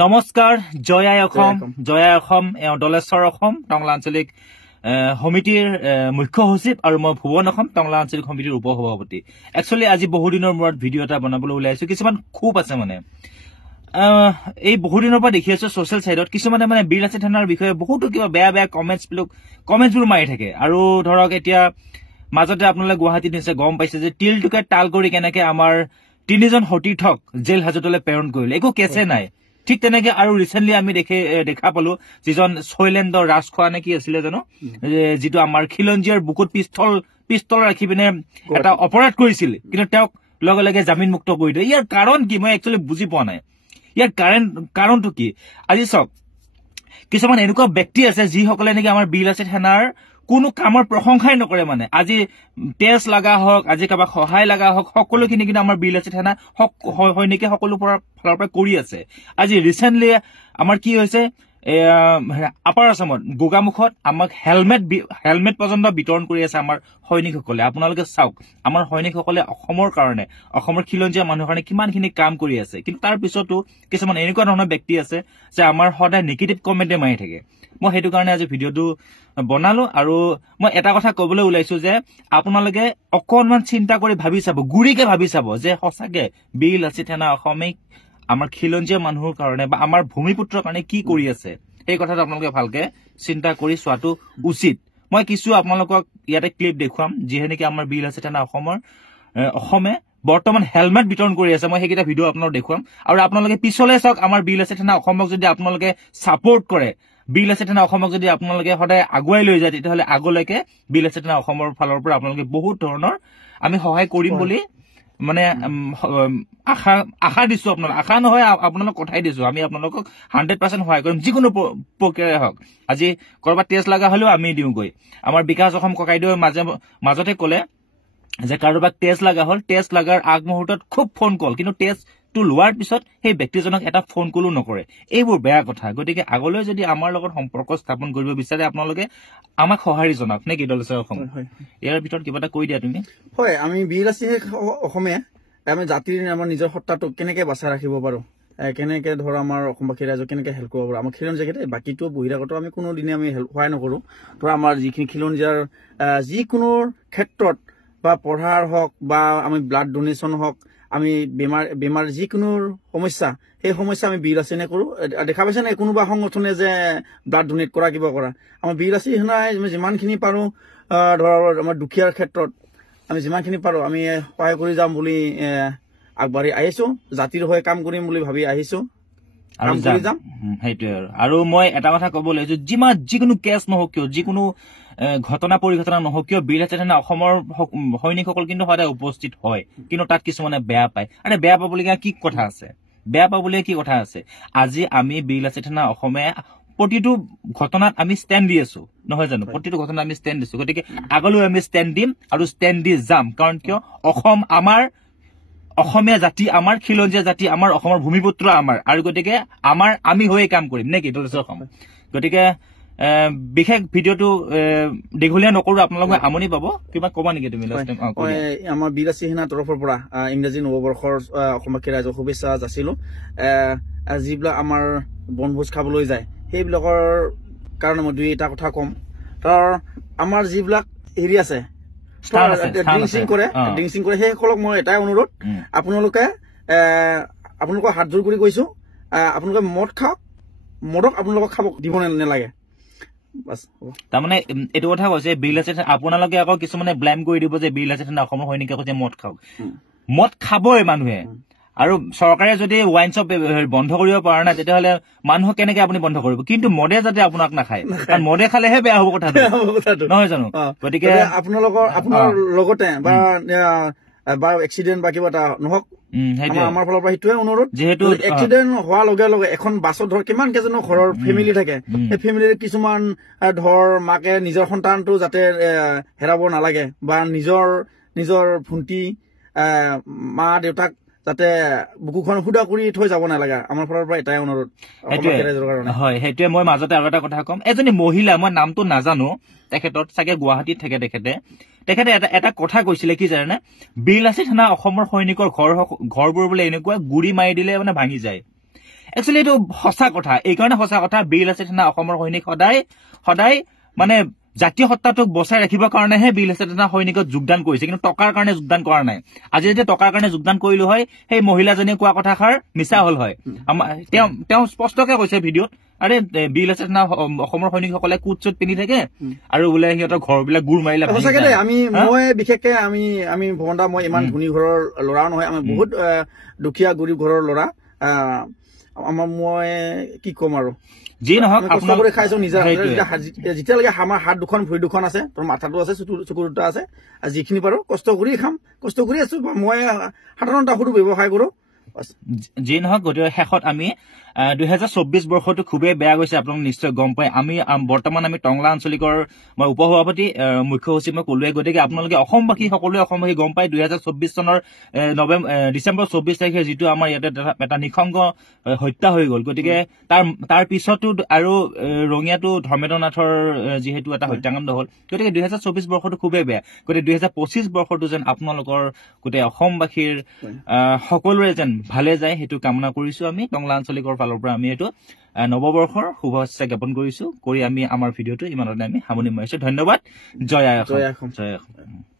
নমস্কাৰ জয় অসম দলেশ্বৰ অসম টংলা আঞ্চলিক সমিতিৰ মুখ্য সচিব আৰু মই ভুৱন অসম টংলা আঞ্চলিক সমিতিৰ উপসভাপতি একচুয়ালি আজি বহু দিনৰ মূৰত ভিডিও এটা বনাবলৈ ওলাইছো কিছুমান খুব আছে মানে এই বহু দিনৰ পৰা দেখি আছো সোশ্যাল সাইটত কিছুমানে মানে বিৰাচি থানাৰ বিষয়ে বহুতো কিবা বেয়া বেয়া কমেন্টছবোৰ মাৰি থাকে আৰু ধৰক এতিয়া মাজতে আপোনালোকে গুৱাহাটীত নিছে গম পাইছে যে তিলটুকে টাল কৰি কেনেকে আমাৰ তিনিজন সতীৰ্থক জেল হাজতলৈ প্ৰেৰণ কৰিলে একো কেছে নাই ঠিক তেনেকে আৰু ৰিসেন্টলি আমি দেখা পালো যিজন শৈলেন্দ্ৰ ৰাজখোৱা নে কি আছিল জানো যেটো আমাৰ খিলঞ্জিয়াৰ বুকুত পিস্তল ৰাখি পিনে এটা অপৰাধ কৰিছিল কিন্তু তেওঁক লগে লগে জামিন মুক্ত কৰি দিয়ে ইয়াৰ কাৰণ কি মই একচুয়ালি বুজি পোৱা নাই ইয়াৰ কাৰণটো কি আজি সব কিছুমান এনেকুৱা ব্যক্তি আছে যিসকলে নেকি আমাৰ বিৰাচি থানাৰ কোনো কামৰ প্ৰশংসাই নকৰে মানে আজি তেজ লাগা হওক আজি কাবা সহায় লাগা হওক সকলোখিনি কিন্তু আমাৰ বিৰাচি থানা হয়নিকে সকলো ফালৰ পৰা কৰি আছে আজি ৰিসেন্টলি আমাৰ কি হৈছে আপাৰ আসামত গোগামুখত আমাক হেলমেট পৰ্যন্ত বিতৰণ কৰি আছে আমাৰ সৈনিকসকলে আপোনালোকে চাওক আমাৰ সৈনিকসকলে অসমৰ কাৰণে অসমৰ খিলঞ্জিয়া মানুহৰ কাৰণে কিমানখিনি কাম কৰি আছে কিন্তু তাৰ পিছতো কিছুমান এনেকুৱা ধৰণৰ ব্যক্তি আছে যে আমাৰ সদায় নেগেটিভ কমেন্টে মাৰি থাকে মই হেতু কাৰণে আজি ভিডিওটো বনালো আৰু মই এটা কথা কবলৈ ওলাইছো যে আপোনালোকে অকনমান চিন্তা কৰি ভাবি চাব গুৰিকে ভাবি চাব যে সঁচাকে বিৰাচি থানা অসমিক আমাৰ খিলঞ্জিয়া মানুহৰ কাৰণে বা আমাৰ ভূমিপুত্ৰৰ কাৰণে কি কৰি আছে এই কথাটো আপোনালোকে ভালকে চিন্তা কৰি চোৱাটো উচিত মই কিছু আপোনালোকক ইয়াতে ক্লিপ দেখুৱাম যিহেনেকি আমাৰ বিৰাচি থানা অসমে বৰ্তমান হেলমেট বিতৰণ কৰি আছে মই হেকিটা ভিডিও আপোনালোকক দেখুৱাম আৰু আপোনালোকে পিছলে চাওক আমাৰ বিৰাচি থানা অসমক যদি আপোনালোকে সাপোৰ্ট কৰে বিৰাচি থানা অসমক যদি আপোনালোকে সদায় আগুৱাই লৈ যায় তেতিয়াহলে আগলৈকে বিৰাচি থানা অসমৰ ফালৰ পৰা আপোনালোকে বহুত ধৰণৰ আমি সহায় কৰিম বুলি মানে আশা দিছো আপোনালোক আশা নহয় আপোনালোক কথাই দিছো আমি আপোনালোকক 100% সহায় কৰিম যিকোনো প্ৰক্ৰিয়া হওক আজি কৰবাত টেষ্ট লাগা হলেও আমি দিওগৈ আমাৰ বিকাশ অসম ককাইদেউ মাজতে কলে যে কাৰোবাক টেষ্ট লাগা হল টেষ্ট লাগাৰ আগমুহূৰ্তত খুব ফোন কল কিন্তু টেষ্টটো লোৱাৰ পিছত সেই ব্যক্তিজনক এটা ফোন কলো নকৰে এইবোৰ বেয়া কথা গতিকে আগলৈ যদি আমাৰ লগত সম্পৰ্ক স্থাপন কৰিব বিচাৰে আপোনালোকে আমাক সহায় জনাওক নে কি দলেশ্বৰ অসম ইয়াৰ ভিতৰত কিবা এটা কৈ দিয়া তুমি হয় আমি বিৰাচি অসমে আমি জাতিৰ আমাৰ নিজৰ সত্তাটো কেনেকে বাচাই ৰাখিব পাৰো কেনেকে ধৰ আমাৰ অসমবাসী ৰাইজক কেনেকে হেল্প কৰিব পাৰো আমাৰ খিলঞ্জিয়াকে বাকিটো বহিৰাগত আমি কোনো দিনে আমি সহায় নকৰো ধৰ আমাৰ যিখিনি খিলঞ্জিয়াৰ যিকোনো ক্ষেত্ৰত বা পঢ়াৰ হওক বা আমি ব্লাড ডোনেশ্যন হওক আমি বেমাৰ যিকোনো সমস্যা সেই সমস্যা আমি বিৰাচি নে কৰো দেখা পাইছে না কোনোবা সংগঠনে যে ব্লাড ডোনেট কৰা কিবা কৰা আমাৰ বিৰাচি নাই যিমানখিনি পাৰো ধৰ আমাৰ দুখীয়াৰ ক্ষেত্ৰত আমি যিমানখিনি পাৰো আমি সহায় কৰি যাম বুলি আগবাঢ়ি আহিছো জাতিৰ হৈ কাম কৰিম বুলি ভাবি আহিছো কাম কৰি যাম সেইটোৱে আৰু মই এটা কথা ক'ব লৈছো যিকোনো কেছ নহওক কিয় যিকোনো ঘটনা পৰিঘটনা নহওক কিয় বিৰাচি থানা অসমৰ সৈনিকসকল কিন্তু সদায় উপস্থিত হয় কিন্তু তাত কিছুমানে বেয়া পায় আৰে বেয়া পাবলগীয়া কি কথা আছে বেয়া পাবলগীয়া কি কথা আছে আজি আমি বিৰাচি থানা অসমে প্ৰতিটো ঘটনাত আমি ষ্টেণ্ড দি আছো নহয় জানো প্ৰতিটো ঘটনাত আমি ষ্টেণ্ড দিছো গতিকে আগলৈ আমি ষ্টেণ্ড দিম আৰু ষ্টেণ্ড দি যাম কাৰণ কিয় অসম আমাৰ অসমীয়া জাতি আমাৰ খিলঞ্জিয়া জাতি আমাৰ অসমৰ ভূমিপুত্ৰ আমাৰ আৰু গতিকে আমি হৈ কাম কৰিম নে কি দলেশ্বৰ অসম গতিকে বিশেষ ভিডিওটো দীঘলীয়া নকৰো আপোনালোকে আমনি পাব কিবা কবা নেকি তুমি আমাৰ বিৰাচি সেনাৰ তৰফৰ পৰা ইংৰাজী নৱবৰ্ষৰ অসমবাসী ৰাইজক শুভেচ্ছা যাচিলো যিবিলাক আমাৰ বনভোজ খাবলৈ যায় সেইবিলাকৰ কাৰণে মই দুই এটা কথা কম তাৰ আমাৰ যিবিলাক হেৰি আছে ড্ৰিংচিং কৰে সেইসকলক মই এটাই অনুৰোধ আপোনালোকে আপোনালোকৰ হাত জোৰ কৰি কৈছো আপোনালোকে মদ খাওক মদক আপোনালোকক খাব দিব নালাগে তাৰমানে এইটো কথা কৈছে বিৰাচি আপোনালোকে আকৌ কিছুমানে ব্লেম কৰি দিব যে বিৰাচি থানা অসমৰ সৈনিকে কৈছে মদ খাওক মদ খাবই মানুহে আৰু চৰকাৰে যদি ওয়াইন শ্বপ বন্ধ কৰিব পৰা নাই তেতিয়াহ'লে মানুহক কেনেকে আপুনি বন্ধ কৰিব কিন্তু মদে যাতে আপোনাক নাখায় কাৰণ মদে খালেহে বেয়া হ'ব কথাটো নহয় জানো গতিকে আপোনাৰ লগতে বা এক্সিডেণ্ট বা কিবা এটা নহওক আমাৰ ফালৰ পৰা সেইটোৱে অনুৰোধ যিহেতু এক্সিডেণ্ট হোৱাৰ লগে লগে এখন বাছত ধৰ কিমান কেইজনৰ ঘৰৰ ফেমিলি থাকে সেই ফেমিলিৰ কিছুমান ধৰ মাকে নিজৰ সন্তানটো যাতে হেৰাব নালাগে বা নিজৰ ভণ্টি মা দেউতাক যাতে বুকুখন সুদা কৰি থৈ যাব নালাগে আমাৰ ফালৰ পৰা এটাই অনুৰোধ হয় সেইটোৱে মই মাজতে আৰু এটা কথা কম এজনী মহিলা মই নামটো নাজানো তেখেতত চাগে গুৱাহাটীত থাকে তেখেতে এটা কথা কৈছিলে কি জানে বিৰাচি থানা অসমৰ সৈনিকৰ ঘৰবোৰ বোলে এনেকুৱা গুৰি মাৰি দিলে মানে ভাঙি যায় একচুৱেলি এইটো সঁচা কথা, এইকাৰণে সঁচা কথা বীৰ লাচিত সেনা অসমৰ সৈনিক সদায় মানে জাতীয় সত্তাটোক বচাই ৰাখিবৰ কাৰণেহে বীৰ লাচিত সেনা সৈনিকত যোগদান কৰিছে, কিন্তু টকাৰ কাৰণে যোগদান কৰা নাই। আজি যেতিয়া টকাৰ কাৰণে যোগদান কৰিলো হয়, সেই মহিলাজনীয়ে কোৱা কথাষাৰ মিছা হল হয়। তেওঁ স্পষ্টকে কৈছে ভিডিঅ'ত, আৰে বীৰ লাচিত সেনা অসমৰ সৈনিকসকলে কোট চুট পিন্ধি থাকে আৰু বোলে সিহঁতৰ ঘৰবিলাক গুৰ মাৰিলে। সঁচাকে দেই, মই বিশেষকে আমি ভৱনদা, মই ইমান ধনী ঘৰৰ ল'ৰাও নহয়, আমি বহুত দুখীয়া গৰীব ঘৰৰ ল'ৰা। মই কি ক'ম আৰু, যি নহওক কষ্ট কৰি খাইছো নিজৰ, যেতিয়ালৈকে আমাৰ হাত দুখন ভৰি দুখন আছে, তোৰ মাথাটো আছে, চকু দুটা আছে, যিখিনি পাৰো কষ্ট কৰি খাম, কষ্ট কৰি আছো। মই সাধাৰণতে সৰু ব্যৱসায় কৰো। যি নহওক, গতিকে শেষত আমি 2024 বৰ্ষটো খুবেই বেয়া গৈছে, আপোনালোক নিশ্চয় গম পায়। বৰ্তমান আমি টংলা আঞ্চলিকৰ মই উপসভাপতি, মুখ্য সচিব মই ক'লোৱে। গতিকে আপোনালোকে অসমবাসী, সকলোৱে অসমবাসী গম পায় 2024 চনৰ ডিচেম্বৰ 24 তাৰিখে যিটো আমাৰ ইয়াতে এটা নিঃসংগ হত্যা হৈ গ'ল। গতিকে তাৰ পিছতো আৰু ৰঙিয়াটো ধৰ্মেন্দ্ৰ নাথৰ যিহেতু এটা হত্যাকাণ্ড হ'ল। গতিকে 2024 বৰ্ষটো খুবেই বেয়া। গতিকে 2025 বৰ্ষটো যেন আপোনালোকৰ গোটেই অসমবাসীৰ সকলোৰে যেন ভালে যায়, সেইটো কামনা কৰিছো। আমি টংলা আঞ্চলিকৰ ফালৰ পৰা আমি এইটো নৱবৰ্ষৰ শুভেচ্ছা জ্ঞাপন কৰিছো। কৰি আমি আমাৰ ভিডিঅ'টো ইমানতে আমি সামৰণি মাৰিছো। ধন্যবাদ। জয় আই অসম।